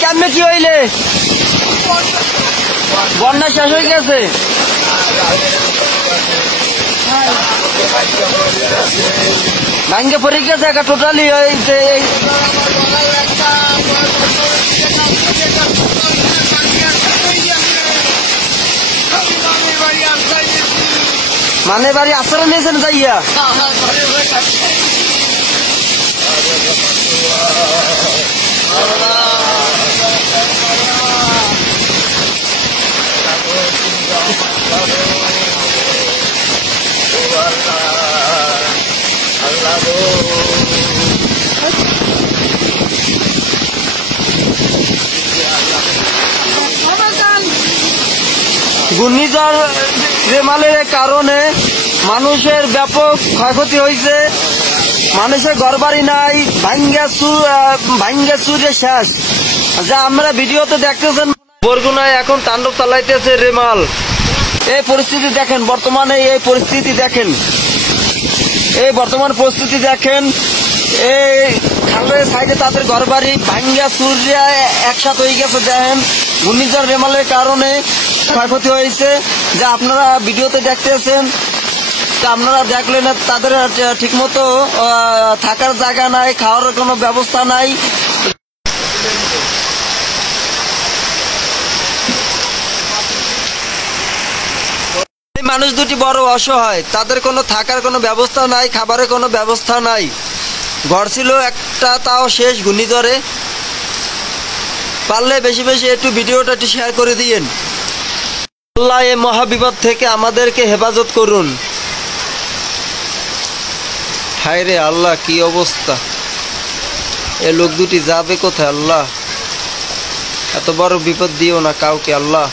কেমনে কি হইলে বন্যা শেষ হয়ে গেছে ভাঙ্গে পড়ে গেছে একটা টোটালি মানে বাড়ি আশ্রয় নিয়েছেন যাইয়া ঘূর্ণিঝড় রেমালের কারণে মানুষের ব্যাপক ক্ষয়ক্ষতি হয়েছে। মানুষের ঘরবাড়ি নাই, ভাঙ্গা চুরে শেষ। যা আমরা ভিডিওতে দেখতেছেন বরগুনায় এখন তাণ্ডব চালাইতেছে রেমাল। এই পরিস্থিতি দেখেন, বর্তমানে এই পরিস্থিতি দেখেন, এই বর্তমান পরিস্থিতি দেখেন। এই খালের সাইডে তাদের ঘরবাড়ি ভাঙ্গা চুরিয়া একসাথে হয়ে গেছে। দেখেন ঘূর্ণিঝড় রেমালের কারণে ক্ষয়ক্ষতি হয়েছে, যা আপনারা ভিডিওতে দেখতেছেন। আপনারা দেখলেন তাদের ঠিকমতো থাকার জায়গা নাই, খাওয়ার কোনো ব্যবস্থা নাই। মানুষ দুটি বড় অসহায়, তাদের কোনো থাকার কোনো ব্যবস্থা নাই, খাবারের কোনো ব্যবস্থা নাই। ঘর ছিল একটা, তাও শেষ ঘূর্ণিঝড়ে। পারলে বেশি বেশি একটু ভিডিওটা একটু শেয়ার করে দিয়েন। আল্লাহ এই মহাবিপদ থেকে আমাদেরকে হেফাজত করুন। হায় রে আল্লাহ, কি অবস্থা! এ লোক দুটি যাবে কোথায়? আল্লাহ, এত বড় বিপদ দিও না কাউকে আল্লাহ।